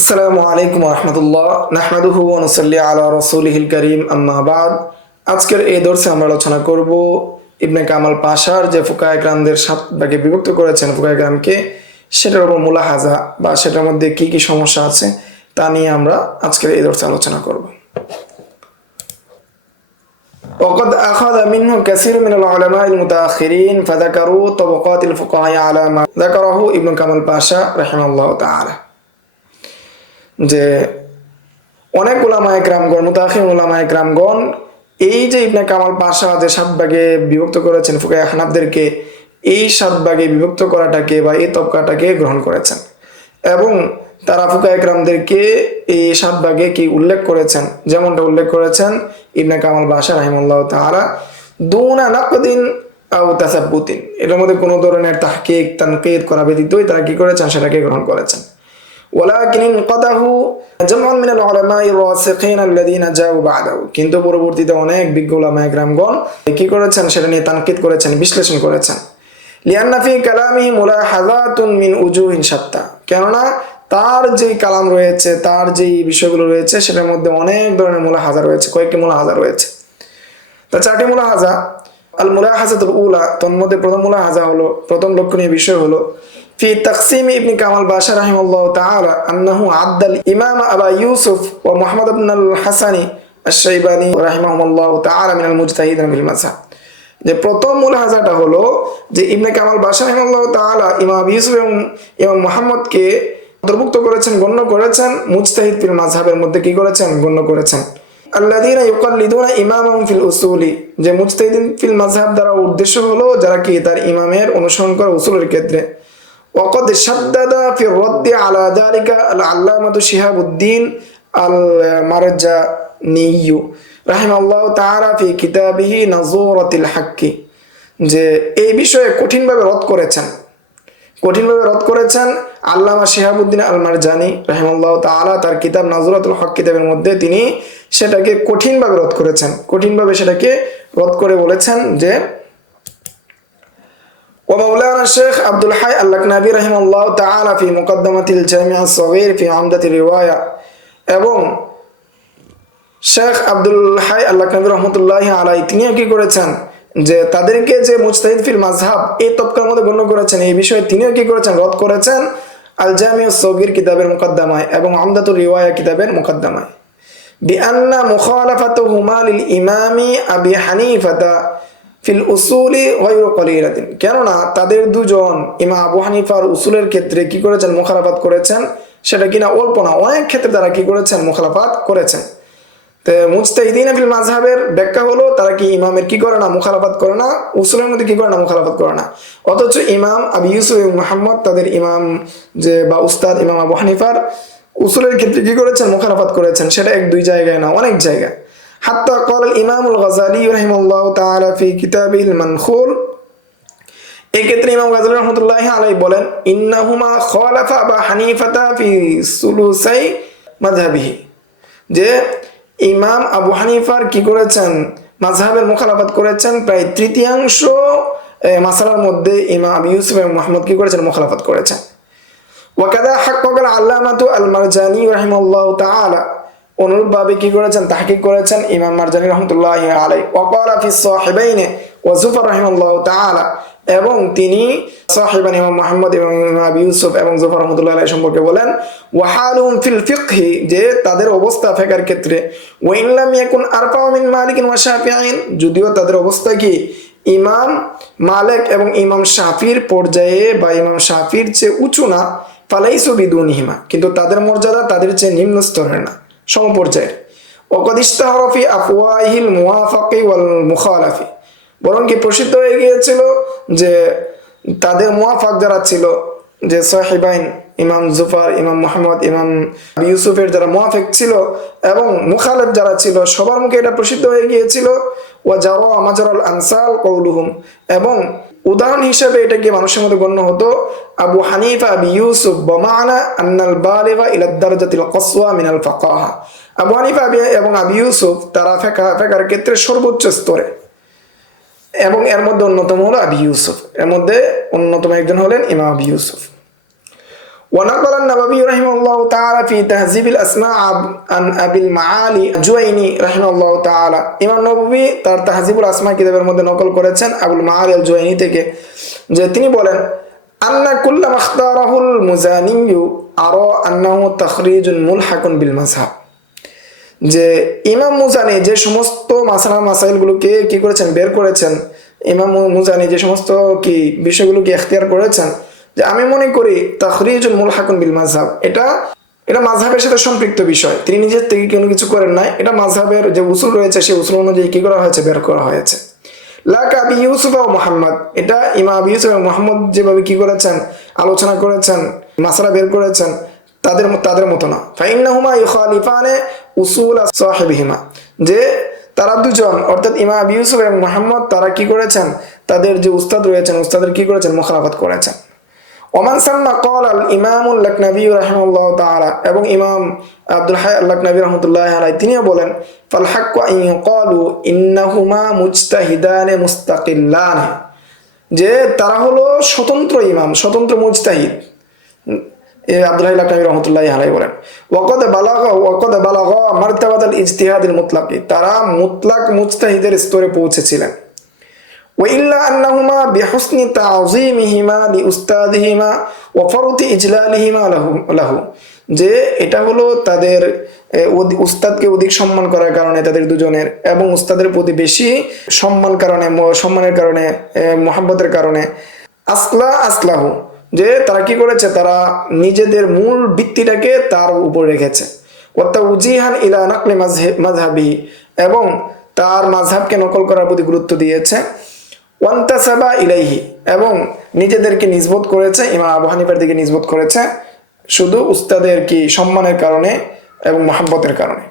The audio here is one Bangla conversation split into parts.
আসসালামু আলাইকুম রহমতুল্লাহ নাহমাদুহু ওয়া নুসাল্লি আলা রাসূলিহিল কারীম আম্মা বাদ। আজকের এই দর্সে আমরা আলোচনা করব ইবনে কামাল পাশার যে ফুকায়ে কেরামদের সাত ভাগে বিভক্ত করেছেন ফুকায়ে কেরামকে, সেটার উপর মুলাহাজা বা সেটার মধ্যে কি কি সমস্যা আছে তা নিয়ে আমরা আজকের এই দর্সে আলোচনা করব। وقد أخذ منه كثير من العلماء المتأخرين فذكروا طبقات الفقهاء على ما ذكره ابن كمال পাশা رحمه الله تعالى। যে অনেক উলামায়ে কেরামগণ মুতাআখির উলামায়ে কেরামগণ এই যে ইবনে কামাল পাশা যে সাত ভাগে বিভক্ত করেছেন ফুকায়ে হানাফদেরকে, এই সাত ভাগে বিভক্ত করাটাকে বা এই তবকাটাকে গ্রহণ করেছেন এবং তারা ফুকায়ে কেরামদেরকে এই সাত ভাগে কি উল্লেখ করেছেন, যেমনটা উল্লেখ করেছেন ইবনে কামাল পাশা রাহিমাহুল্লাহু তাআলা দুনা নাকদিন আও তাসাব্বুতিন, এর মধ্যে কোনো ধরনের তাহকিক তানকিদ করা ব্যতীতই তারা কি করেছেন সেটাকে গ্রহণ করেছেন। ولكن انقضه جمع من العلماء الراسخين الذين جاءوا بعده, কিন্তু পরবর্তীতে অনেক বিজ্ঞ উলামায়ে কেরামগণ কি করেছেন সেটা নিয়ে তানকিদ করেছেন, বিশ্লেষণ করেছেন। লিআন্না ফি কালামিহি মুলাহাযাতুন মিন উজুহিন শাত্তা, কেননা তার যে কালাম রয়েছে, তার যে বিষয়গুলো রয়েছে সেটার মধ্যে অনেক ধরনের মুলাহাজা রয়েছে, কয়েকটি মুলাহাজা রয়েছে। তা চারটি মুলাহাজা। আল মুলাহাজাতুল উলা, তন্মধ্যে প্রথম মুলাহাজা হলো, প্রথম লক্ষণীয় বিষয় হলো في تقسيم ابن كمال باشا رحمه الله تعالى أنه عد الإمام أبا يوسف ومحمد بن الحسن الشيباني رحمهم الله تعالى من المجتهدين بالمذهب। যে প্রথম মুলাহাজাটা হলো যে ইবনে কামাল বাশা রাহিমাহুল্লাহ তাআলা ইমাম আবু ইউসুফ এবং ইমাম মুহাম্মদকে অন্তর্ভুক্ত করেছেন, গণ্য করেছেন মুজতাহিদ ফিল মাযহাবের মধ্যে কি করেছেন, গণ্য করেছেন। আল্লাযীনা ইউকাল্লিদুনা ইমামাহুম ফিল উসুলি, যে মুজতাহিদিন ফিল মাযহাব দ্বারা উদ্দেশ্য হলো যারা কি তার ইমামের অনুসরণ করে উসুলের ক্ষেত্রে। وقد شدد في الرد على ذلك العلامة شهاب الدين المرجاني رحمه الله تعالى في كتابه نظورة الحق, যে এই বিষয়ে কঠিনভাবে রদ করেছেন আল্লামা শিহাবুদ্দিন আল মারজানি রাহিমাহুল্লাহ তাআলা তার কিতাব নাজরাতুল হক কিতাবের মধ্যে তিনি সেটাকে কঠিনভাবে সেটাকে রদ করে বলেছেন যে ومولانا الشيخ عبد الحي اللكنبي رحمه الله تعالى في مقدمة الجامع الصغير في عمدة الرواية, এবং শেখ আব্দুল হাই আল্লাকনবী রহমতুল্লাহি আলাইহি তিনিও কি করেছেন যে তাদেরকে যে মুজতাহিদ ফিল মাযহাব এই তবকার মধ্যে গণ্য করেছেন, এই বিষয়ে তিনিও কি করেছেন, রদ করেছেন আল জামিউস সগীর কিতাবের মুকদ্দমায় এবং আমদাতুর রিওয়ায়া কিতাবের মুকদ্দমায়। বিআন্না মুখালাফাতুহুমা লিল ইমামি আবি হানিফাতা ফিল উসুলি গায়রু কলিলাতিন, কেননা তাদের দুজন ইমাম আবু হানিফার উসুলের ক্ষেত্রে কি করেছেন, মুখালাফাত করেছেন, সেটা কিনা অল্প না, অনেক ক্ষেত্রে তারা কি করেছেন, মুখালাফাত করেছেন। তো মুজতাহিদিন ফিল মাযহাবের ব্যাখ্যা হলো তারা কি ইমামের কি করে না, মুখালাফাত করে না, উসুলের মধ্যে কি করে না, মুখালাফাত করে না। অথচ ইমাম আবু ইউসুফ এবং মুহাম্মদ তাদের ইমাম যে বা উস্তাদ ইমাম আবু হানিফার উসুলের ক্ষেত্রে কি করেছেন, মুখালাফাত করেছেন, সেটা এক দুই জায়গায় না, অনেক জায়গায়। حتى قال الإمام الغزالي رحمه الله تعالى في كتابه المنخول, এই ক্ষেত্রে ইমাম গাজালি রাহমাতুল্লাহি আলাইহি বলেন ইন্নাহুমা খালাফা আবু হানিফাতা ফি সুলুসাই মাযহাবিহি, যে ইমাম আবু হানিফার কি করেছেন, মাযহাবের মুখালাফাত করেছেন প্রায় তৃতীয়াংশ মাসালার মধ্যে ইমাম আবু ইউসুফ এবং মুহাম্মদ কি করেছেন, মুখালাফাত করেছেন। ওয়াকাদা হাক্কাল আল্লামাতু আল মারজানি রাহিমাহুল্লাহু তাআলা, অনুরূপভাবে কি করেছেন, তাহকিক করেছেন ইমাম মারজানি রাহমাতুল্লাহি আলাইহি। ওয়াকালা ফি সাহিবাইনি ওয়া জুফর রাহিমাহুল্লাহু তাআলা, এবং তিনি সাহিবান ইমাম মুহাম্মদ এবং ইমাম আবু ইউসুফ এবং জুফর রাহমাতুল্লাহি আলাইহি সম্পর্কে বলেন ওয়া হালুহুম ফিল ফিকহি, যে তাদের অবস্থা ফিকহের ক্ষেত্রে ওয়া ইন লাম ইয়াকুন আরফা মিন মালিক ওয়া শাফিঈন, যদিও তাদের অবস্থা কি ইমাম মালিক এবং ইমাম শাফির পর্যায়ে বা ইমাম শাফির চেয়ে উঁচু না, ফালাইসু বিদুনিহিমা, কিন্তু তাদের মর্যাদা তাদের চেয়ে নিম্ন স্তরের না, সমপর্যায়ের। ওয়াকাদ ইশতাহারা ফি আফওয়াহিল মুওয়াফাকি ওয়াল মুখালাফি, বরং কি প্রসিদ্ধ হয়ে গিয়েছিল যে তাদের মুওয়াফাক যারা ছিল, যে সাহিবাইন ইমাম জুফার ইমাম মুহাম্মদ ইমাম আবু ইউসুফের যারা মুওয়াফিক ছিল এবং মুখালিফ যারা ছিল সবার মুখে এটা প্রসিদ্ধ হয়ে গিয়েছিল। ওয়া জারা মাজরাল আনসাল কওলুহুম, এবং উদাহরণ হিসেবে এটা কি মানুষের মধ্যে গণ্য হতো আবু হানিফা আবু ইউসুফ বমানা আন্নাল বালিগা ইলা দারজাতিল কসওয়া মিনাল ফাকাহা, আবু হানিফা এবং আবু ইউসুফ তারা ফিকহের ক্ষেত্রে সর্বোচ্চ স্তরে, এবং এর মধ্যে অন্যতম হলো আবু ইউসুফ, এর মধ্যে অন্যতম একজন হলেন ইমাম আবু ইউসুফ। ونقل النووي رحمه الله تعالى في تهذيب الأسماء عن أبي المعالي الجويني رحمه الله تعالى ইমাম নববী তার তাহযিবুল আসমা কিতাবের মধ্যে নকল করেছেন আবুল মাআলি আল জুয়াইনি থেকে, যে তিনি বলেন আন্না কুল্লা মাখতারাহুল মুজানি আরা আন্নাহু তাখরিজুন মুলহাকুন বিল মাযহাব, যে ইমাম মুজানি যে সমস্ত মাসাইলগুলোকে কি করেছেন, বের করেছেন, ইমাম মুজানি যে সমস্ত কি বিষয়গুলোকে ইখতিয়ার করেছেন, যে আমি মনে করি তাখরিজুল মুলহাকুন বিল মাযহাব, এটা মাযহাবের সাথে সম্পৃক্ত বিষয়, তিনি নিজের থেকে কোনো কিছু করেন নাই, এটা মাযহাবের যে উসুল রয়েছে সেই উসুল অনুযায়ী কি করা হয়েছে, বের করা হয়েছে। লাকা আবি ইউসুফ ও মুহাম্মদ, এটা ইমাম আবি ইউসুফ এবং মুহাম্মদ যেভাবে কি করেছেন, আলোচনা করেছেন, মাসআলা বের করেছেন, তাদের মতো না। ফাইন্নাহুমা ইউখালিফানে উসুল সাহিবিহিমা, যে তারা দুজন অর্থাৎ ইমাম আবি ইউসুফ এবং মুহাম্মদ তারা কি করেছেন, তাদের যে উস্তাদ রয়েছেন উস্তাদের কি করেছেন, মুখালাফাত করেছেন। ওমান সাম্মা ক্বাল আল ইমাম আল লাকনাবী রাহিমাহুল্লাহ তাআলা, এবং ইমাম আব্দুল হাই আল লাকনাবী রাহমাতুল্লাহি আলাইহি তিনিও বলেন ফাল হাক্কু আন ইয়াকালু ইন্নাহুমা মুজতাহিদান মুস্তাকিল্লান, যে তারা হলো স্বতন্ত্র ইমাম, স্বতন্ত্র মুজতাহিদ। আব্দুল হাই লাকনাবী রাহমাতুল্লাহি আলাইহি বলেন ওয়াকাদ বালাগা মারতাবাতাল ইজতিহাদিল মুতলাকি, তারা মুতলাক মুজতাহিদের স্তরে পৌঁছেছিলেন। وإلا أنهما بحسن تعظيمهما لأستاذهما وفرط إجلالهما له, যে এটা হলো তাদের উস্তাদকে অধিক সম্মান করার কারণে তাদের দুজনের, এবং উস্তাদের প্রতি বেশি সম্মানের কারণে মুহাব্বতের কারণে আসলাহু, যে তারা কি করেছে, তারা নিজেদের মূল ভিত্তিটাকে তার উপর রেখেছে। ওয়াতাউজিহান ইলা নাকলি মাযহাবি, এবং তার মাযহাবকে নকল করার প্রতি গুরুত্ব দিয়েছে। ওয়ান্তাসাবা ইলাইহি, এবং নিজেদেরকে নিসবত করেছে, ইমাম আবু হানিফার দিকে নিসবত করেছে শুধু উস্তাদের কি সম্মানের কারণে এবং মহব্বতের কারণে।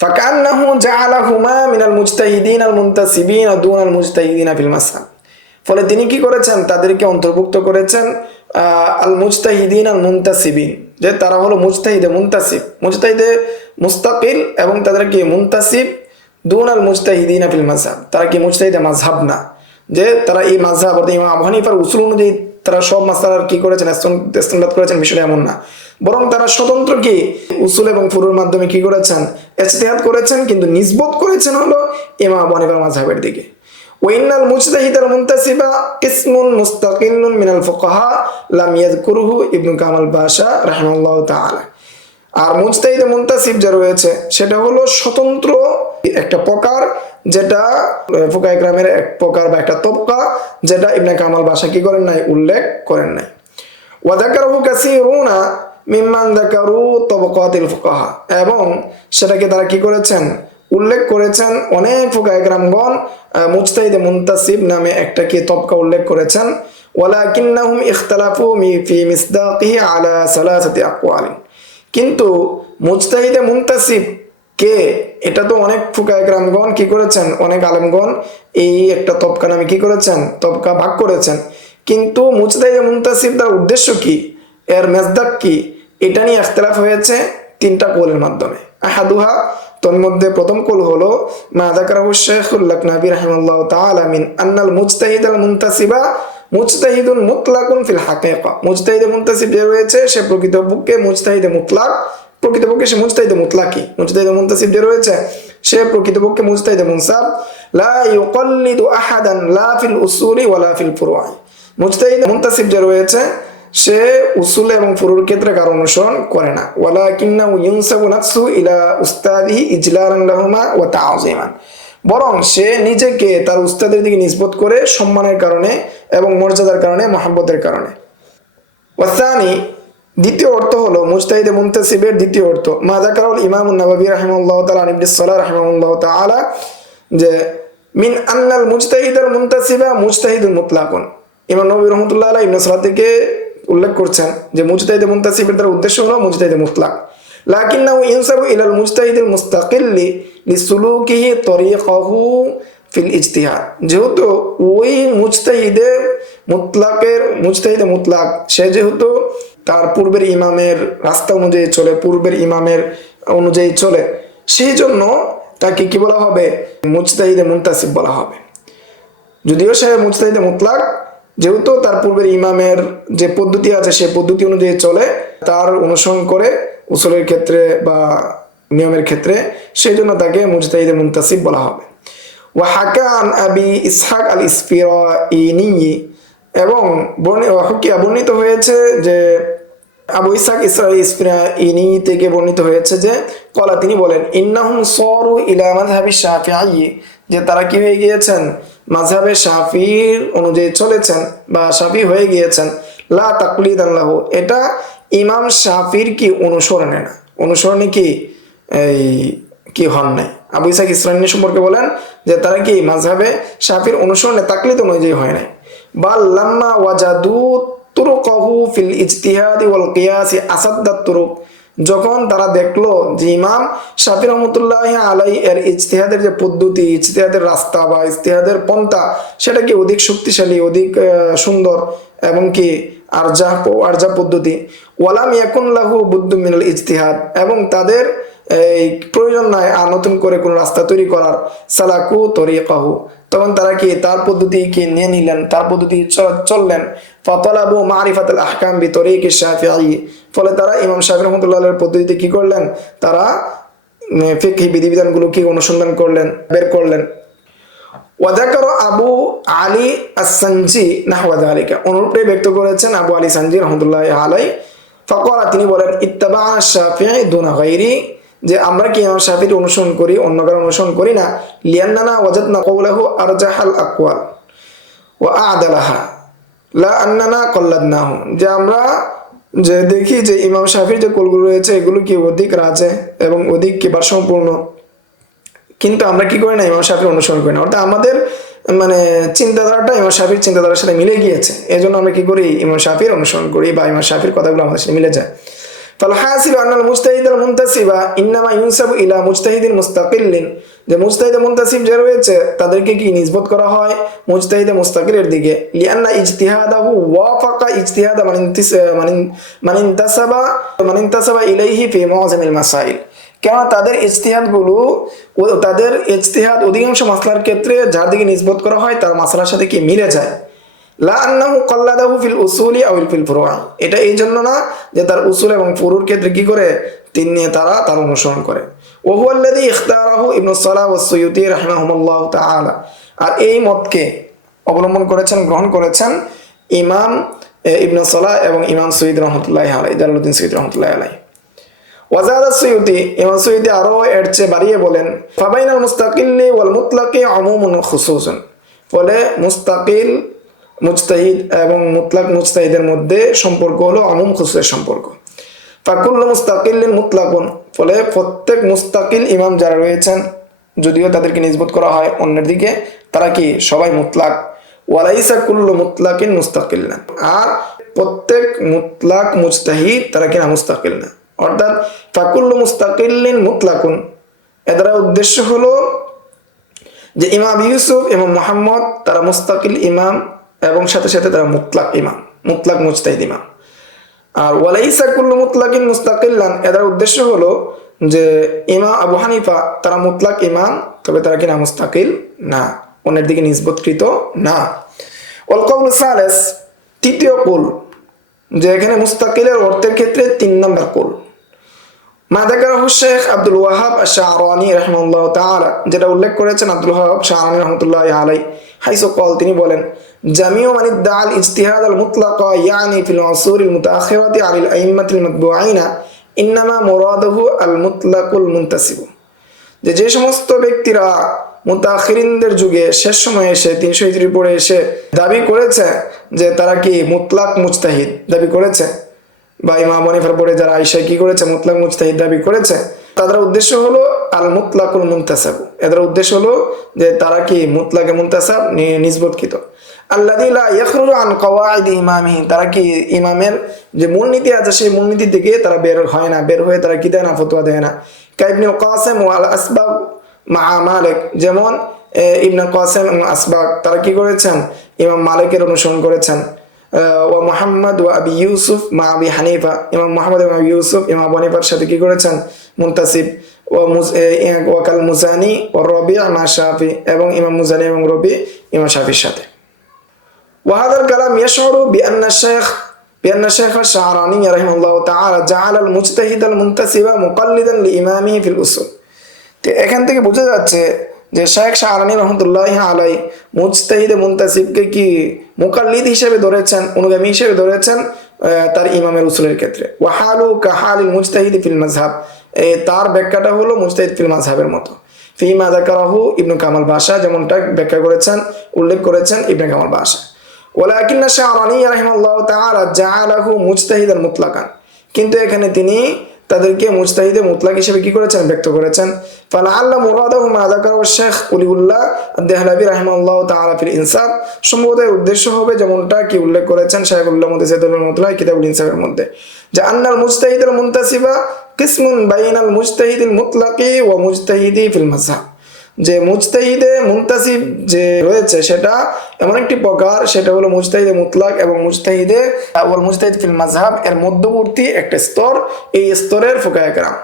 ফাকান্নাহু জাআলাহুমা মিনাল মুজতাহিদিন আল মুনতাসিবিন দুনাল মুজতাহিদিন ফিল মাসআব, ফলে তিনি কি করেছেন, তাদেরকে অন্তর্ভুক্ত করেছেন আল মুজতাহিদিন আল মুনতাসিবিন, যে তারা হলো মুজতাহিদে মুনতাসিব, মুজতাহিদে মুস্তাকিল, এবং তাদেরকে মুনতাসিব দুনাল মুজতাহিদিন ফিল মাযহাব, তারা কি মুজতাহিদে মাযহাব না, যে তারা এই মাযহাব অর্থাৎ ইমাম আবু হানিফার উসুল অনুযায়ী তারা সব মাসআলার কি করেছেন, ইসতিনবাত করেছেন, বিষয়টা এমন না, বরং তারা স্বতন্ত্র কি উসুল এবং ফুরুর মাধ্যমে কি করেছেন, ইজতিহাদ করেছেন, কিন্তু নিসবত করেছেন হলো ইমাম আবু হানিফার মাযহাবের দিকে। ওয়াইনাল মুজতাহিদাল মুনতাসিবা কিসমুন মুস্তাকিলুন মিনাল ফুকাহা লাম ইয়াযকুরহু ইবনু কামাল বাশা রাহিমাহুল্লাহু তাআলা, আর মুজতাহিদে মুনতাসিব যা রয়েছে সেটা হলো স্বতন্ত্র একটা প্রকার, যেটা ফুকায়ে কেরামের এক প্রকার বা একটা তবকা, যেটা ইবনে কামাল বাশা কি করেন নাই, উল্লেখ করেন নাই। ওয়া যাকারহু কাসীরুনা মিম্মান যাকারু তাবাকাতিল ফুকাহা, এবং সেটাকে তারা কি করেছেন, উল্লেখ করেছেন অনেক ফুকায়ে কেরামগণ মুজতাহিদে মুনতাসিব নামে একটা কি তবকা উল্লেখ করেছেন। ওয়ালাকিন্নাহুম ইখতালাফু ফি মিসদাকিহি আলা সালাসাতি আকওয়াল, কিন্তু মুজতাহিদে মুনতাসিব কে, এটা তো অনেক ফুকায়ে কেরামগণ কি করেছেন, অনেক আলেমগণ এই একটা তবকা নামে কি করেছেন, তবকা ভাগ করেছেন, কিন্তু মুজতাহিদে মুনতাসিব তার উদ্দেশ্য কি, এর মেজদাক কি, এটা নিয়ে ইখতিলাফ হয়েছে তিনটা কৌলের মাধ্যমে। আহাদুহা, তন্মধ্যে প্রথম কৌল হলো মা যাকারাহু শাইখুল লাকনাবী রাহিমাহুল্লাহু তাআলা মিন আন্নাল মুজতাহিদাল মুনতাসিবা মুজতাহিদুন মুতলাকুন ফিল হাকিকা, মুজতাহিদে মুনতাসিব যে রয়েছে সে প্রকৃতপক্ষে মুজতাহিদে মুতলাক, প্রকৃতপক্ষে সে মুজতাহিদে মুতলাকি, মুজতাহিদে মুনতাসিব যে রয়েছে সে প্রকৃতপক্ষে মুজতাহিদে মুনসাব, লা ইউকাল্লিদু আহাদান লা ফিল উসুলি ওয়ালা ফিল ফুরুই, মুজতাহিদে মুনতাসিব যে রয়েছে সে উসুল এবং ফুরুর ক্ষেত্রে কারো অনুসরণ করে না। ওয়ালাকিন্নাহু ইউনসাবু নাফসু ইলা উস্তাদিহি ইজলালান লাহুমা ওয়া তা'যীমান, বরং সে নিজেকে তার উস্তাদের দিকে নিসবত করে সম্মানের কারণে এবং মর্যাদার কারণে, মহব্বতের কারণে। ওয়াসানি, দ্বিতীয় অর্থ হলো মুজতাহিদে মুনতাসিবের দ্বিতীয় অর্থ মা যাকারাল ইমাম আন-নাওয়াবী রাহিমাহুল্লাহু তাআলা ইবনে সালাহ রাহিমাহুল্লাহু তাআলা, যে মিন আন্নাল মুজতাহিদাল মুনতাসিবা মুজতাহিদুন মুতলাকুন, ইমাম নববী রাহমাতুল্লাহি আলাইহি ইবনে সালাহ থেকে উল্লেখ করছেন যে মুজতাহিদে মুনতাসিবের দ্বারা উদ্দেশ্য হলো মুজতাহিদে মুতলাক। লাকিন্নাহু ইনসাবু ইলাল মুজতাহিদিল মুস্তাকিল্লি লিসুলুকিহি তরিকাহু ফিল ইজতিহাদ, যেহেতু ওই মুজতাহিদে মুতলাক সে যেহেতু তার পূর্বের ইমামের রাস্তা অনুযায়ী চলে, পূর্বের ইমামের অনুযায়ী চলে, সেই জন্য তাকে কি বলা হবে, মুজতাহিদে মুনতাসিব বলা হবে। যদিও সে মুজতাহিদে মুতলাক, যেহেতু তার পূর্বের ইমামের যে পদ্ধতি আছে সেই পদ্ধতি অনুযায়ী চলে, তার অনুসরণ করে উসুলের ক্ষেত্রে বা নিয়মের ক্ষেত্রে, সেই জন্য তাকে মুজতাহিদে মুনতাসিব বলা হবে। ওয়া হাকা আন আবি ইসহাক আল ইসফিরাইনি, এবং বর্ণিত হয়েছে যে আবু ইসহাক ইসফিরাইনি থেকে বর্ণিত হয়েছে যে কলা, তিনি বলেন, ইন্নাহুম সরু ইলা মাযহাবি শাফিঈ, যে তারা কি হয়ে গিয়েছেন, মাযহাবে শাফিঈর অনুযায়ী চলেছেন বা শাফিঈ হয়ে গিয়েছেন। লা তাকলিদান লাহু, এটা ইমাম শাফিঈর কি অনুসরণে না, অনুসরণে কি এই কি হন নাই। আবু ইসহাক ইসফিরাইনি সম্পর্কে বলেন যে তারা কি মাযহাবে শাফিঈর অনুসরণে তাকলিদ অনুযায়ী হয় নাই। বাল লাম্মা ওয়াজাদু তুরুকাহু ফিল ইজতিহাদি ওয়াল কিয়াসি আসাদ্দাত তুরুক, যখন তারা দেখলো যে ইমাম শাফিঈ রহমাতুল্লাহি আলাইহি এর ইজতিহাদের যে পদ্ধতি, ইজতিহাদের রাস্তা বা ইজতিহাদের পন্থা, সেটা কি অধিক শক্তিশালী, অধিক সুন্দর এবং কি আরজা পদ্ধতি। ওয়ালাম ইয়াকুন লাহু বুদ্দু মিনাল ইজতিহাদ, এবং তাদের এই প্রয়োজন নাই আর নতুন করে কোনো রাস্তা তৈরি করার। সালাকু তরিকাহু, তখন তারা কি তার পদ্ধতি কি নিয়ে নিলেন, তার পদ্ধতি চললেন। ফাতালাবু মারিফাতুল আহকাম বিতরিক শাফিঈ, ফলে তারা ইমাম শাফিঈ রাহমাতুল্লাহ আলাইহির পদ্ধতিতে কি করলেন, তারা ফিকহি বিধিবিধানগুলো কি অনুসন্ধান করলেন, বের করলেন। ওয়াযাকার আবু আলী আস-সানজি নাহওয়া যালিকা, অনুরূপে ব্যক্ত করেছেন আবু আলী সানজি রাহমাতুল্লাহি আলাইহি। ফাকালা, তিনি বলেন, ইত্তাবা শাফিঈ দুনা গায়রি, যে আমরা কি ইমাম শাফিঈর অনুসরণ করি, অন্য কারো অনুসরণ করি না। লিআন্নানা ওয়াজাদনা কওলাহু আরজাহাল আকওয়াল ওয়া আ'দালাহা লা আন্নানা কল্লাদনাহু, যে আমরা যে দেখি যে ইমাম শাফিঈর যে কলগুলো রয়েছে এগুলো কি অধিক রাজে এবং অধিক কি ভারসাম্যপূর্ণ, কিন্তু আমরা কি করি না, ইমাম শাফিঈর অনুসরণ করি না। অর্থাৎ আমাদের মানে চিন্তাধারাটা ইমাম শাফিঈর চিন্তাধারার সাথে মিলে গিয়েছে, এই জন্য আমরা কি করি, ইমাম শাফিঈর অনুসরণ করি বা ইমাম শাফিঈর কথাগুলো আমাদের সাথে মিলে যায়। ফালহাসিল আন্নাল মুজতাহিদাল মুনতাসিবা ইন্নামা ইউনসাবু ইলা মুজতাহিদিন মুস্তাকিল্লিন, যে মুজতাহিদে মুনতাসিব যে রয়েছে তাদেরকে কি নিসবত করা হয় মুজতাহিদে মুস্তাকিলের দিকে। লিআন্না ইজতিহাদাহু ওয়াফাকা ইজতিহাদা মান ইনতাসাবা ইলাইহি ফি মুআযামিল মাসাইল, কেন তাদের ইজতিহাদগুলো, তাদের ইজতিহাদ অধিকাংশ মাসলার ক্ষেত্রে যার দিকে নিসবত করা হয় তার মাসলার সাথে কি মিলে যায়। লা আন্নাহু কল্লাদাহু ফিল উসুলি আও ফিল ফুরুআ, এটা এই জন্য না যে তার উসুল এবং ফুরুর ক্ষেত্রে কি করে তারা তার অনুসরণ করে। ওয়া হুয়া আল্লাযী ইখতারাহু ইবনু সালাহ ওয়াস সুয়ুতী রাহিমাহুমুল্লাহ তাআলা, আর এই মতকে অবলম্বন করেছেন, গ্রহণ করেছেন ইমাম ইবনু সালাহ এবং ইমাম সুয়ুতী রাহমাতুল্লাহি আলাইহি, জালালউদ্দিন সুয়ুতী রাহমাতুল্লাহি আলাইহি। ওয়াজাদা সুয়ুতী, ইমাম সুয়ুতী আরো এর চেয়ে বাড়িয়ে বলেন, ফাবাইনাল মুস্তাকিল্লি ওয়াল মুতলাকি উমুমুন খুসুসুন, ফলে মুস্তাকিল মুজতাহিদ এবং মুতলাক মুজতাহিদের মধ্যে সম্পর্ক হলো আমুম খুসুসের সম্পর্ক। ফাকুল্লু মুস্তাকিল্লিন মুতলাকুন, ফলে প্রত্যেক মুস্তাকিল ইমাম যারা রয়েছেন, যদিও তাদেরকে নিসবত করা হয় অন্যের দিকে, তারা কি সবাই মুতলাক। ওয়ালাইসা কুল্লু মুতলাকিন মুস্তাকিল্লা, আর প্রত্যেক মুতলাক মুজতাহিদ তারা কিনা মুস্তাকিল না। অর্থাৎ ফাকুল্লু মুস্তাকিল্লিন মুতলাকুন, এর দ্বারা উদ্দেশ্য হলো যে ইমাম ইউসুফ এবং মুহাম্মদ তারা মুস্তাকিল ইমাম এবং সাথে সাথে তারা মুতলাক ইমাম, মুতলাক মুজতাহিদ ইমাম। আর ওয়ালাইসা কুল্লু মুতলাকিন মুস্তাকিল্লান, এদের উদ্দেশ্য হলো যে ইমাম আবু হানিফা তারা মুতলাক ইমাম, তবে তারা কিনা মুস্তাকিল না, অন্যের দিকে নিসবতকৃত না। ওয়াল কওলু সালিস, তৃতীয় কুল, যে এখানে মুস্তাকিলের অর্থের ক্ষেত্রে 3 নম্বর কুল। মা যাকারাহু শেখ আব্দুল ওয়াহাব আশ-শা'রানী রাহিমাহুল্লাহ তাআলা, যেটা উল্লেখ করেছেন আব্দুল ওয়াহাব শা'রানী রাহমাতুল্লাহি আলাইহি, হাইসু ক্বাল, তিনি বলেন, জামিউ মান ইদদাআল ইজতিহাদ আল মুতলাকা ইয়ানি ফিল উসুরিল মুতাআখিরাতি আলিল আইম্মাতিল মাতবুঈনা ইন্নামা মুরাদুহু আল মুতলাকুল মুনতাসিব, যে সমস্ত ব্যক্তিরা মুতাআখিরিনদের যুগে শেষ সময়ে এসে 300 হিজরি পরে এসে দাবি করেছে যে তারা কি মুতলাক মুজতাহিদ দাবি করেছে, বা ইমাম আবু হানিফার পরে যারা আয়েশা কি করেছে মুতলাক মুজতাহিদ দাবি করেছে, তাদের উদ্দেশ্য হলো আল মুতলাকুল মুনতাসাব, এদের উদ্দেশ্য হলো যে তারা কি মুতলাকে মুনতাসাব নিসবতকৃত। আল্লাযী লা ইয়াখরুজু আন কওয়াইদ ইমামিহি, তারা কি ইমামের যে মূলনীতি আছে সেই মূলনীতি থেকে তারা বের হয় না, বের হয়ে তারা কি দেয় না, ফতোয়া দেয় না। কাইবনুল কাসিম ওয়া আল আসবাগ মা মালিক, যেমন ইবনে কাসিম এবং আসবাগ তারা কি করেছেন, ইমাম মালিকের অনুসরণ করেছেন। ওয়া মুহাম্মদ ওয়া আবি ইউসুফ মা আবি হানিফা, ইমাম মুহাম্মদ এবং আবি ইউসুফ ইমাম আবু হানিফার সাথে কি করেছেন, মুনতাসিব। ওয়া কাল মুজানি ওয়া রবি' মা শাফি, এবং ইমাম মুজানি এবং রবি ইমাম শাফির সাথে। وهذا الكلام يشعر بأن الشيخ الشعراني رحمه الله تعالى جعل المجتهد المنتسب مقلدا لإمامه في الأصول. তো এখান থেকে বোঝা যাচ্ছে যে শেখ শাহরানী রহমতুল্লাহ আলাই মুজতাহিদে মুনতাসিবকে কি মুকাল্লিদ হিসেবে ধরেছেন, অনুগামী হিসেবে ধরেছেন তার ইমামের উসুলের ক্ষেত্রে। ওয়াহালু কাহালিল মুজতাহিদ ফিল মাযহাব, তার ব্যাখ্যাটা হলো মুজতাহিদ ফিল মাযহাবের মতো। ফিমা যাকারাহু ইবনে কামাল বাশা, যেমনটা ব্যাখ্যা করেছেন, উল্লেখ করেছেন ইবনে কামাল বাশা। ওয়ালাকিন শাহরানী রাহিমাহুল্লাহু তাআলা জাআলাহু মুজতাহিদান মুতলাকান, কিন্তু এখানে তিনি তাদেরকে মুজতাহিদে মুতলাক হিসেবে কি করেছেন, ব্যক্ত করেছেন। ফালাআল্লা মুরাদাহু মা যাকারাহু শেখ ওলিউল্লাহ আদ-দেহলাভী রাহিমাহুল্লাহু তাআলা ফিল ইনসাফ, সম্ভবত উদ্দেশ্য হবে যেমনটা কি উল্লেখ করেছেন শেখ উল্লাহ মুহতাসিবুল মুতলাক কিতাবুল ইনসাফের মধ্যে, যে আন্নাল মুজতাহিদুল মুনতাসিবা কিসমুন বাইনাল মুজতাহিদিল মুতলাকি ওয়া মুজতাহিদি ফিল মাযহাব, যে মুজতাহিদে মুনতাসিব যে রয়েছে সেটা এমন একটি প্রকার, সেটা হলো মুজতাহিদে মুতলাক এবং মুজতাহিদে ওয়াল মুজতাহিদ ফিল মাযহাব এর মধ্যবর্তী একটা স্তর। এই স্তরের ফুকাহায়ে কেরাম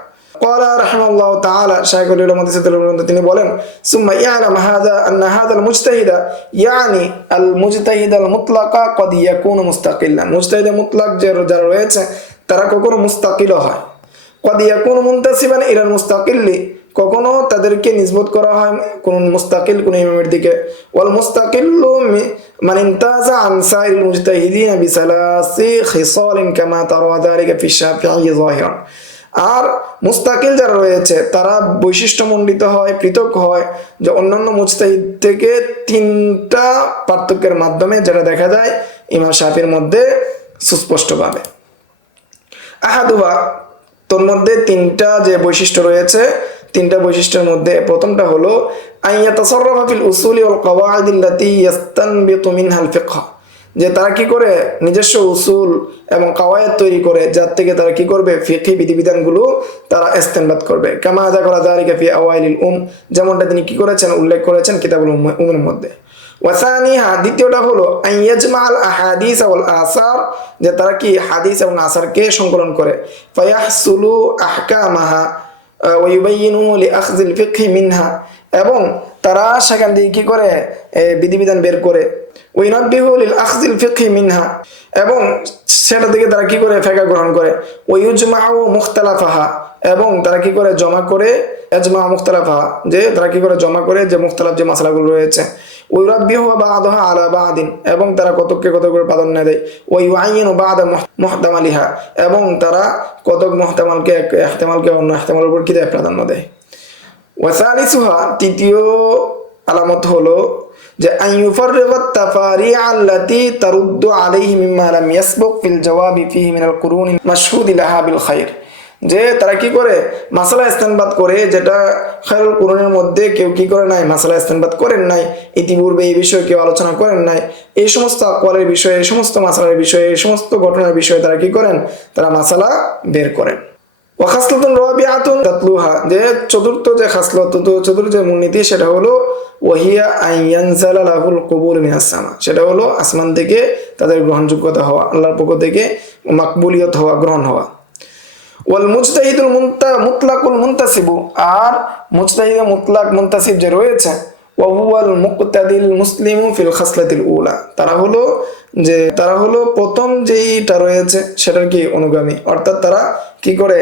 ক্বালা রাহিমাহুল্লাহু তাআলা, শাইখ উল মুহতাসিব তিনি বলেন, সুম্মা ইয়ালাম হাযা আন্না হাযাল মুজতাহিদা ইয়ানি আল মুজতাহিদ আল মুতলাকা ক্বাদ ইয়াকুনু মুস্তাকিল্লান, মুজতাহিদে মুতলাক যারা রয়েছে তারা কখনো মুস্তাকিল হয়, ক্বাদ ইয়াকুনু মুনতাসিবান ইলাল মুস্তাকিল্লি, কখনো তাদেরকে নিসবত করা হয় কোন মুস্তাকিল কোন ইমামের দিকে। ওয়াল মুস্তাকিল্লু মান ইনতাজা আন সাইরিল মুজতাহিদিন বিসালাসি খিসালিন কামা তারা যালিকা ফি শাফিঈ যাহিরান, আর মুস্তাকিল যারা রয়েছে তারা বৈশিষ্ট্যমণ্ডিত হয়, পৃথক হয় যে অন্যান্য মুজতাহিদ থেকে তিনটা পার্থক্যের মাধ্যমে, যেটা দেখা যায় ইমাম শাফির মধ্যে সুস্পষ্টভাবে। আহাদুহা, তোর মধ্যে তিনটা যে বৈশিষ্ট্য রয়েছে, তিনটা বৈশিষ্ট্যের মধ্যে প্রথমটা হলো আইয়াতাসাররাফা ফিল উসুলি ওয়াল কাওয়াইদ আল্লাতী ইস্তানবিতু মিনহাল ফিকহ, যে তারা কি করে নিজস্ব উসুল এবং কাওয়ায়েদ তৈরি করে, যার থেকে তারা কি করবে ফিকহি বিধিবিধানগুলো তারা ইস্তেনবাত করবে। কামা যাকারা যালিকা ফি আওয়াইলিল যেমনটা তিনি কি করেছেন, উল্লেখ করেছেন কিতাবুল উমের মধ্যে। ওয়াসানিহা, দ্বিতীয়টা হলো আইয়াজমাল আহাদিস ওয়াল আসার, যে তারা কি হাদিস এবং আসারকে সংকলন করে। ফায়াহসুলু আহকামাহা ওয়া ইউবাইয়িনু লিআখযিল ফিকহি মিনহা, এবং তারা সেখান থেকে কি করে বিধিবিধান বের করে। ওয়াইনাব্বিহু লিআখযিল ফিকহি মিনহা, এবং সেটা থেকে তারা কি করে ফিকহ গ্রহণ করে। ওয়াইউজমাউ মুখতালাফাহা, এবং তারা কি করে জমা করে, ইজমা মুখতালাফাহা, যে তারা কি করে জমা করে যে মুখতালাফ যে মাসলাগুলো রয়েছে। ওয়াইরাব্বিহু বা'দাহা আলা বা'দিন, এবং তারা কতককে কত করে প্রাধান্য দেয়। ওয়াইউআইয়িনু বা'দা মুহতামালিহা, এবং তারা কতক মুহতামালকে ইহতিমালকে অন্য ইহতিমালের উপর কি দেয়, প্রাধান্য দেয়। ওয়াসালিসুহা, তৃতীয় আলামত হলো যে আইয়ুফাররিগাত তাফারিআ আল্লাতী তারুদ্দু আলাইহি মিম্মা লাম ইয়াসবুক ফিল জাওয়াবি ফিহি মিনাল কুরুনি মাশহুদ লাহা বিল খায়র, যে তারা কি করে মাসালা ইস্তেনবাত করে, যেটা খায়রুল কুরুনের মধ্যে কেউ কি করে নাই, মাসালা ইস্তেনবাত করেন নাই, ইতিপূর্বে এই বিষয়ে কেউ আলোচনা করেন নাই। এই সমস্ত আকওয়ালের বিষয়ে, এই সমস্ত মাসালার বিষয়ে, এই সমস্ত ঘটনার বিষয়ে তারা কি করেন, তারা মাসালা বের করেন। ওয়াখাসলাতুন রাবিআতুন তাতলুহা, যে চতুর্থ যে খাসলত, চতুর্থ যে মূলনীতি, সেটা হলো ওয়াহিয়া আইয়ানজালা লাহুল কবুল মিনাস সামা, সেটা হলো আসমান থেকে তাদের গ্রহণযোগ্যতা হওয়া, আল্লাহর পক্ষ থেকে মাকবুলিয়ত হওয়া, গ্রহণ হওয়া। ওয়াল মুজতাহিদুল মুতলাকুল মুনতাসিবু, আর মুজতাহিদ মুতলাক মুনতাসিব যে রয়েছে, ওয়া হুয়াল মুকতাদিল মুসলিমু ফিল খাসলাতিল উলা, তারা হলো প্রথম যেইটা রয়েছে সেটার কি অনুগামী, অর্থাৎ তারা কি করে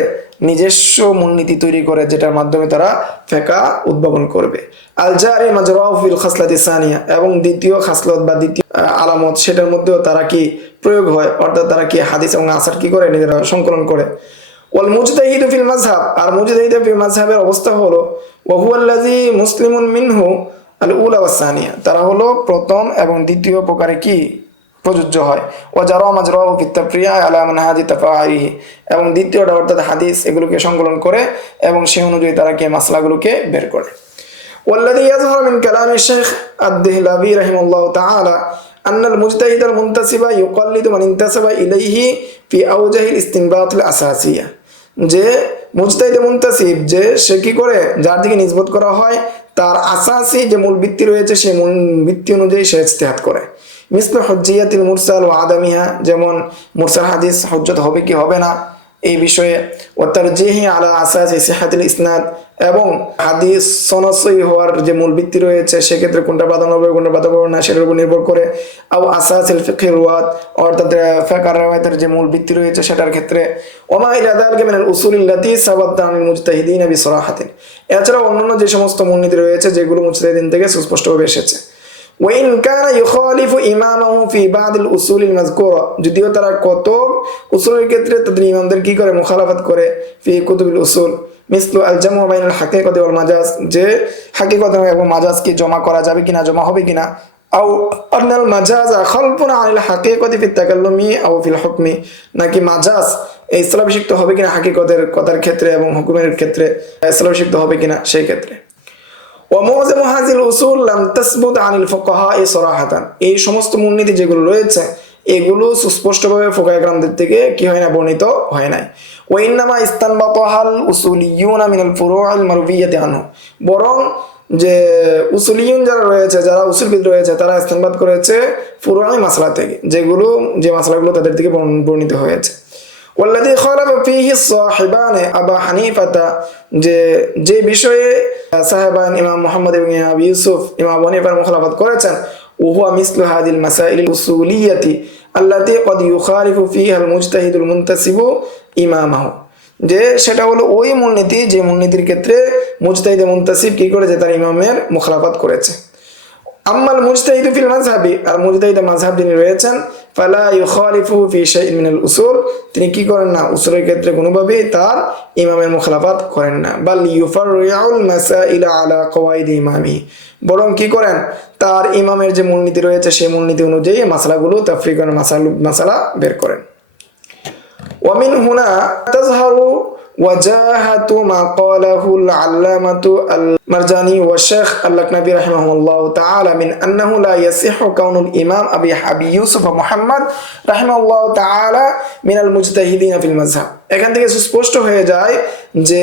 নিজস্ব মূলনীতি তৈরি করে, যেটার মাধ্যমে তারা ফিকহ উদ্ভাবন করবে। আল জারি মাজরাহু ফিল খাসলাতিস সানিয়া, এবং দ্বিতীয় খাসলত বা দ্বিতীয় আলামত, সেটার মধ্যেও তারা কি প্রয়োগ হয়, অর্থাৎ তারা কি হাদিস এবং আসার কি করে নিজেরা সংকলন করে। ওয়াল মুজতাহিদু ফিল মাযহাব, আর মুজতাহিদ ফিল মাযহাবের অবস্থা হলো ওয়া হুয়াল্লাযী মুসলিমুন মিনহু আল উলা ওয়াস সানিয়া, তারা হলো প্রথম এবং দ্বিতীয় প্রকারে কি প্রযোজ্য হয়। ওয়া জারা মাজরাহু ফিত তাফরিয়া আলা মানহাজি তাফাইহি, এবং দ্বিতীয়টা অর্থাৎ হাদিস এগুলোকে সংকলন করে এবং সেই অনুযায়ী তারা কি মাসলাগুলোকে বের করে। ওয়াল্লাযী ইয়াযহারু মিন কালামি শাইখ আদ-দেহলাভী রাহিমাহুল্লাহু তাআলা আন্নাল মুজতাহিদাল মুনতাসিবা ইউকাল্লিদু মান ইনতাসাবা ইলাইহি ফি আওজাহিল ইসতিনবাতিল আসাসিয়া, যে মুজতাহিদে মুনতাসিব যে সে কি করে, যার দিকে নিসবত করা হয়, তার আসাসি যে মূল ভিত্তি রয়েছে সেই মূল ভিত্তি অনুযায়ী সে ইজতিহাদ করে। মিসলু হুজ্জিয়াতিল মুরসাল ওয়া আদামিহা, যেমন মুরসাল হাদিস হুজ্জত হবে কি হবে না, এই বিষয়ে ওয়া তারজিহি আলা আসাসি সিহাতিল ইসনাদ, এবং হাদিস সনদ সহিহ হওয়ার যে মূল ভিত্তি রয়েছে সেক্ষেত্রে কোনটা প্রাধান্য পাবে কোনটা প্রাধান্য পাবে না সেটার উপর নির্ভর করে, আও আসাসিল ফিকহি রুয়াত, অর্থাৎ ফিকহ আর রিওয়ায়াতের যে মূল ভিত্তি রয়েছে সেটার ক্ষেত্রে, ওমা ইলা যালিকা মিনাল উসুলিল্লাতী সাবাত আনিল মুজতাহিদিন বিসরাহাতিন, এছাড়া অন্যান্য যে সমস্ত মূলনীতি রয়েছে যেগুলো মুজতাহিদিন থেকে সুস্পষ্টভাবে এসেছে। ওয়াইন কানা ইউখালিফু ইমামাহু ফি বাদিল উসুলিল মাযকুরা, যদিও তারা কত উসুলের ক্ষেত্রে তাদের ইমামদের কি করে মুখালাফাত করে, ফি কুতুবিল উসুল মিসলু আল জামু বাইনাল হাকিকাতি ওয়াল মাজাজ, যে হাকিকত এবং মাজাজ কি জমা করা যাবে কিনা, জমা হবে কিনা, আও আন্নাল মাজাজা খালফুন আনিল হাকিকাতি ফি তাকাল্লুমি আও ফিল হুকমি, নাকি মাজাজ ইসলামভিষিক্ত হবে কিনা হাকিকতের কথার ক্ষেত্রে এবং হুকুমের ক্ষেত্রে ইসলামভিষিক্ত হবে কিনা সেই ক্ষেত্রে। ومعظم هذه الأصول لم تثبت عن الفقهاء صراحة, এই সমস্ত মূলনীতি যেগুলো রয়েছে এগুলো সুস্পষ্টভাবে ফুকাহায়ে কেরামদের থেকে কি হয় না, বর্ণিত হয় নাই। ওয়াইন্নামা ইস্তানবাতাহাল উসুলিয়ুনা মিনাল ফুরুআল মারুবিয়াতি আনহু, বরং যে উসুলিয়ুন যারা রয়েছে, যারা উসুলবিদ রয়েছে, তারা ইস্তানবাত করেছে ফুরুআই মাসলা থেকে, যেগুলো যে মাসলাগুলো তাদের থেকে বর্ণিত হয়েছে। ওয়াল্লাযী খালাফা ফীহি সাহিবান আবু হানিফাতা, যে বিষয়ে সাহেবান ইমাম মুহাম্মদ এবং ইমাম আবু ইউসুফ ইমাম আবু হানিফার মুখালাফাত করেছেন, ওহুয়া মিসলু হাদিল মাসাইল উসুলিয়াতি আল্লাতী ক্বাদ ইউখালিফু ফীহা আল মুজতাহিদুল মুনতাসিবু ইমামাহু, যে সেটা হলো ওই মূলনীতি যে মূলনীতির ক্ষেত্রে মুজতাহিদ মুনতাসিব কি করেছে, তার ইমামের মুখালাফাত করেছে। আম্মাল মুজতাহিদু ফিল মাযহাবি, আর মুজতাহিদ মাযহাব যিনি রয়েছেন, ফালা ইউখালিফু ফি শাইইন মিনাল উসুল, তিনি কি করেন না, উসুলের ক্ষেত্রে কোনোভাবেই তার ইমামের মুখালাফাত করেন না। বাল ইউফাররিউল মাসাইল আলা কওয়াইদ ইমামি, বরং কি করেন, তার ইমামের যে মূলনীতি রয়েছে সেই মূলনীতি অনুযায়ী মাসলাগুলো তাফরিক করেন, মাসালা বের করেন। ওয়া মিন হুনা তাজহারু وجاهة ما قاله العلامة المرجاني والشيخ اللقنبي رحمه الله تعالى من أنه لا يصح كون الإمام أبي يوسف محمد رحمه الله تعالى من المجتهدين في المذهب। এখান থেকে সুস্পষ্ট হয়ে যায় যে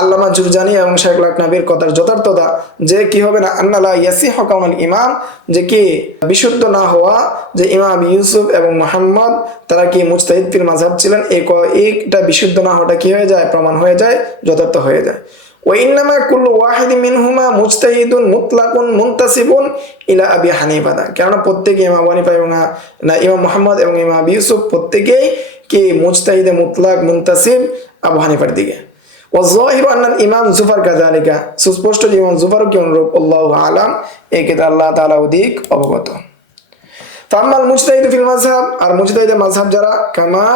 আল্লামা জুরজানি এবং শেখ লাকনাবির কথার যথার্থতা, যে কি হবে না, আন্না লা ইয়াসিহু কাউনুল ইমাম, যে কি বিশুদ্ধ না হওয়া যে ইমাম আবি ইউসুফ এবং মুহাম্মদ তারা কি মুজতাহিদ ফিল মাযহাব ছিলেন, এইটা বিশুদ্ধ না হওয়াটা কি হয়ে যায়, প্রমাণ হয়ে যায়, যথার্থ হয়ে যায়। ওয়াইন্নামা কুল্লু ওয়াহিদিন মিনহুমা মুজতাহিদুন মুতলাকুন মুনতাসিবুন ইলা আবি হানিফা, কেননা প্রত্যেকে ইমাম আবু হানিফা এবং ইমাম মুহাম্মদ এবং ইমাম আবি ইউসুফ প্রত্যেকেই কি মুজতাহিদে মুতলাক মুনতাসিব আবু হানিফার দিকে। ওয়াযাহিরু আন্নাল ইমাম জুফার কাযালিকা, সুস্পষ্ট যে ইমাম জুফারও কি অনুরূপ, আল্লাহু আলাম, এই ক্ষেত্রে আল্লাহ তাআলা অধিক অবগত। ফাম্মাল মুজতাহিদ ফিল মাযহাব, আর মুজতাহিদে মাযহাব যারা, কামা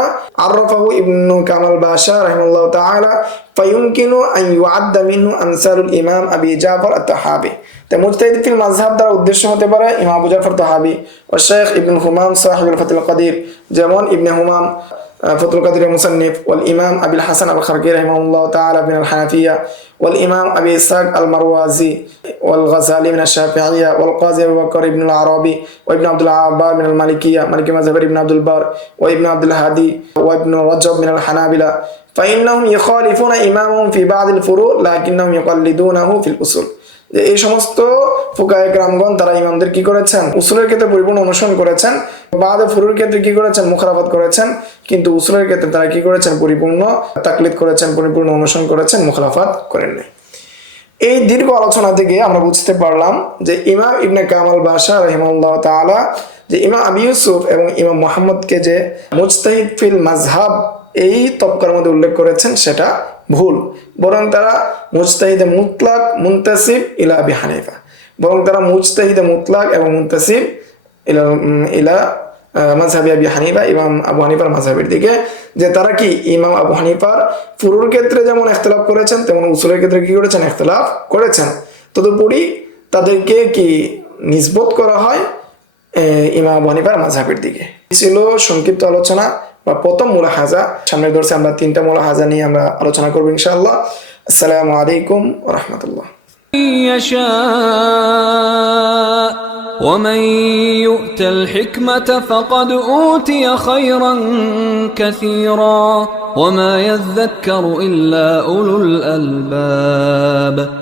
আররাফাহু ইবনু কামাল বাশা রাহিমাহুল্লাহু তাআলা, ফায়ুমকিনু আন ইউআদ্দা মিনহু আমসালুল ইমাম আবি জাফর আত-তাহাবি, তাই মুজতাহিদ ফিল মাযহাব দ্বারা উদ্দেশ্য হতে পারে ইমাম আবু জাফর তাহাবি ও শেখ ইবনে হুমাম সাহিবুল ফাতুল কাদির, যেমন ইবনে হুমাম ফাতুল কাদির মুসান্নিফ, ওয়াল ইমাম আবিল হাসান আল খারকি রাহিমাহুল্লাহু তাআলা মিনাল হানাফিয়া, ওয়াল ইমাম আবি ইসহাক আল মারওয়াজি ওয়াল গাযালি মিনাশ শাফিঈয়া, ওয়াল কাযী আবু বকর ইবনে আল আরাবি ওয়া ইবনে আব্দুল আব্বার মিনাল মালিকিয়া, মালিকি মাযহাবের ইবনে আব্দুল বার ওয়া ইবনে আব্দুল হাদি ওয়া ইবনে রাজব মিনাল হানাবিলা, ফাইন্নাহুম ইখালিফুনা ইমামহুম ফি বা'দিল ফুরু লাকিন্নাহুম ইউকাল্লিদুনাহু ফিল উসুল, যে এই সমস্ত ফুকাহায়ে কেরামগণ তারা ইমামদের কি করেছেন, উসুলের ক্ষেত্রে পরিপূর্ণ অনুসরণ করেছেন, বাদে ফুরুর ক্ষেত্রে কি করেছেন, মুখালাফাত করেছেন, কিন্তু উসুলের ক্ষেত্রে তারা কি করেছেন, পরিপূর্ণ তাকলিদ করেছেন, পরিপূর্ণ অনুসরণ করেছেন, মুখালাফাত করেননি। এই দীর্ঘ আলোচনা থেকে আমরা বুঝতে পারলাম যে ইমাম ইবনে কামাল বাশা রাহিমাহুল্লাহ তাআলা যে ইমাম আবি ইউসুফ এবং ইমাম মুহাম্মদকে যে মুজতাহিদ ফিল মাযহাব এই তবকার মধ্যে উল্লেখ করেছেন সেটা ভুল, বরং তারা মুজতাহিদে মুতলাক মুনতাসিব ইলা আবি হানিফা, বরং তারা মুজতাহিদে মুতলাক এবং মুনতাসিব ইলা মাযহাবি আবি হানিফা, ইমাম আবু হানিফার মাযহাবের দিকে, যে তারা কি ইমাম আবু হানিফার ফুরুর ক্ষেত্রে যেমন ইখতিলাফ করেছেন তেমন উসুলের ক্ষেত্রে কি করেছেন, ইখতিলাফ করেছেন। তদুপরি তাদেরকে কি নিসবত করা হয় ইমাম আবু হানিফার মাযহাবের দিকে। ছিল সংক্ষিপ্ত আলোচনা বা প্রথম মুলাহাজা। সামনের দর্শে আমরা 3টা মুলাহাজা নিয়ে আমরা আলোচনা করব ইনশাআল্লাহ। আসসালামু আলাইকুম ওয়া রাহমাতুল্লাহ। ومن يؤت الحكمة فقد أوتي خيرا كثيرا وما يذكر إلا أولو الألباب.